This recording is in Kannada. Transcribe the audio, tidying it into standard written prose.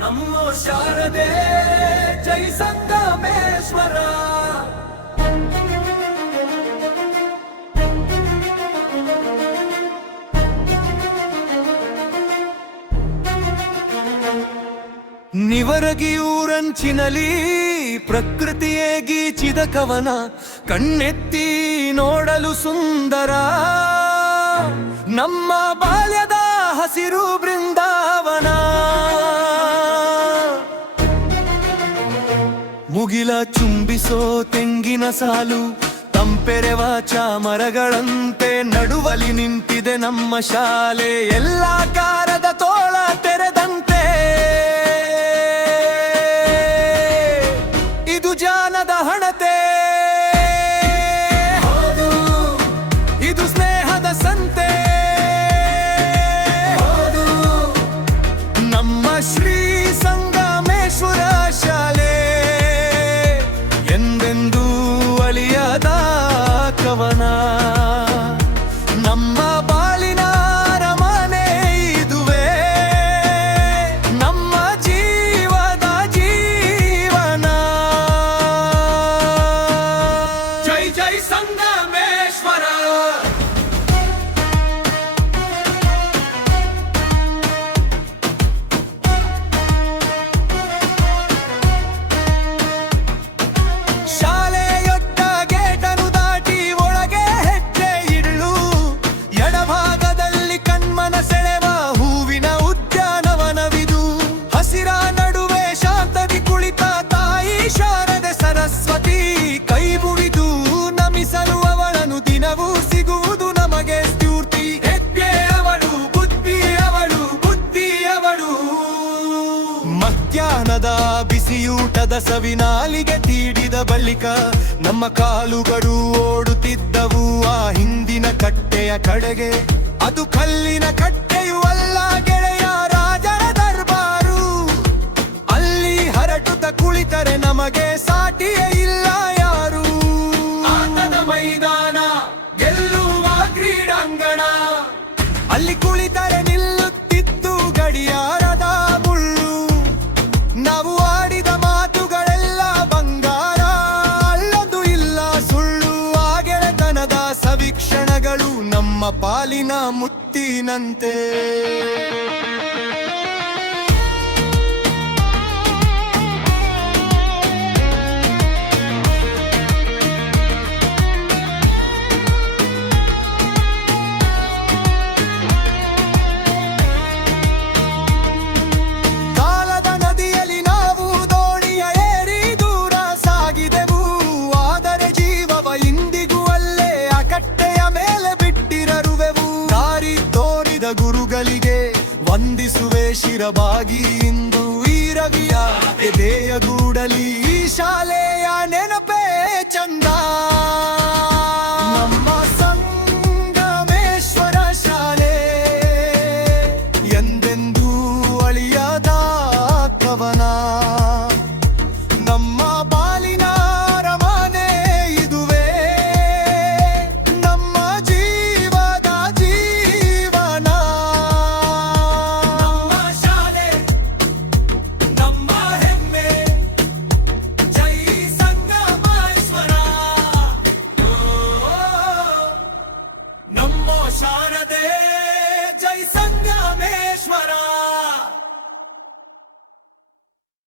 ನಮ್ಮೋ ಶಾರದೆ ಜೈ ಸಂಗಮೇಶ್ವರ. ನಿವರಗಿಯೂರಂಚಿನಲಿ ಪ್ರಕೃತಿಯೇ ಗೀಚಿದ ಕವನ, ಕಣ್ಣೆತ್ತಿ ನೋಡಲು ಸುಂದರ. ನಮ್ಮ ಬಾಲ್ಯದ ಹಸಿರು ಬೃಂದಾವನ, ಮುಗಿಲ ಚುಂಬಿಸೋ ತೆಂಗಿನ ಸಾಲು, ತಂಪೆರೆವ ಚಾಮರಗಳಂತೆ ನಡುವಲಿ ನಿಂತಿದೆ ನಮ್ಮ ಶಾಲೆ. ಎಲ್ಲಾ ಕಾರದ ತೋಳ ತೆರೆದಂತೆ ಇದು ಜಾನದ ಹಣತೆ, ಇದು ಸ್ನೇಹದ ಸಂತೆ. ನಮ್ಮ ಶ್ರೀ ಸಂಗಮೇಶ್ವರ ಶಾಲೆ ಎಂದೆಂದೂ ಅಳಿಯದ ಕವನ. ನಮ್ಮ ಬಾಳಿನ ಅರಮನೆ ಇದುವೇ, ನಮ್ಮ ಜೀವದ ಜೀವನ. ಜೈ ಜೈ ಸಂಗಮೇಶ್ವರ. ಶಾಲೆಯೊಡ್ಡ ಗೇಟನ್ನು ದಾಟಿ ಒಳಗೆ ಹೆಜ್ಜೆ ಇಡ್ಲು, ಎಡಭಾಗದಲ್ಲಿ ಕಣ್ಮನ ಸೆಳೆವ ಹೂವಿನ ಉದ್ಯಾನವನವಿದು. ಹಸಿರ ನಡುವೆ ಶಾಂತದಿ ಕುಳಿತ ತಾಯಿ ಶಾರದೆ ಸರಸ್ವತಿ, ಕೈ ಮುಗಿದು ನಮಿಸಲು ಅವಳನ್ನು ದಿನವೂ ಸಿಗುವುದು ನಮಗೆ ಸ್ಫೂರ್ತಿ. ಹೆಜ್ಜೆ ಅವಳು ಬುದ್ಧಿ, ಅವಳು ಬುದ್ಧಿ ಅವಳು. ಮಧ್ಯಾಹ್ನದ ಬಿಸಿಯೂಟದ ಸವಿನಾಲಿಗೆ ತೀಡಿದ ಬಳಿಕ ನಮ್ಮ ಕಾಲುಗಳು ಓಡುತ್ತಿದ್ದವು ಆ ಹಿಂದಿನ ಕಟ್ಟೆಯ ಕಡೆಗೆ. ಅದು ಕಲ್ಲಿನ ಕಟ್ಟೆಯೂ ಅಲ್ಲ ಗೆಳೆಯ, ರಾಜರ ದರ್ಬಾರು. ಅಲ್ಲಿ ಹರಟುತ್ತ ಕುಳಿತರೆ ನಮಗೆ ಸಾಟಿಯೇ ಇಲ್ಲ ಯಾರು. ಆಟದ ಮೈದಾನ, ಗೆಲ್ಲುವ ಕ್ರೀಡಾಂಗಣ, ಅಲ್ಲಿ ಕುಳಿತರೆ ನಿಲ್ಲುತ್ತಿದ್ದು ಗಡಿಯಾರದ ಮುಳ್ಳು. ನಾವು ಆಡಿದ ಮಾತುಗಳೆಲ್ಲ ಬಂಗಾರ, ಅಲ್ಲದು ಇಲ್ಲ ಸುಳ್ಳು. ಆ ಗೆಳೆತನದ ಸವಿಕ್ಷಣಗಳು ನಮ್ಮ ಪಾಲಿನ ಮುತ್ತಿನಂತೆ. ಕಾಲದ ನದಿಯಲ್ಲಿ ನಾವು ದೋಣಿಯ ಏರಿ ದೂರ ಸಾಗಿದೆವು, ಆದರೆ ಜೀವವ ಇಂದಿಗೂ ಅಲ್ಲೇ ಆ ಕಟ್ಟೆಯ ಮೇಲೆ ಬಿಟ್ಟಿರರುವೆವು. ದಾರಿ ತೋರಿದ ಗುರುಗಳಿಗೆ ವಂದಿಸುವೆ ಶಿರಬಾಗಿ ಇಂದು. ಈ ರವಿಯ ಎದೆಯ ಗೂಡಲಿ ಈ ಶಾಲೆಯ ನೆನಪೇ ಚಂದ. ನಮ್ಮ ಸಂಗಮೇಶ್ವರ ಶಾಲೆ ಎಂದೆಂದೂ ಅಳಿಯದ ಕವನ. ನಮ್ಮ ಬಾಲಿನ ಅರಮನೆ ಇದುವೇ, ನಮ್ಮ ಜೀವದ ಜೀವನ. ನಮ್ಮ ಶಾಲೆ, ನಮ್ಮ ಹೆಮ್ಮೆ, ಜೈ ಸಂಗಮೇಶ್ವರ. ನಮ್ಮ ಶಾಲೆ.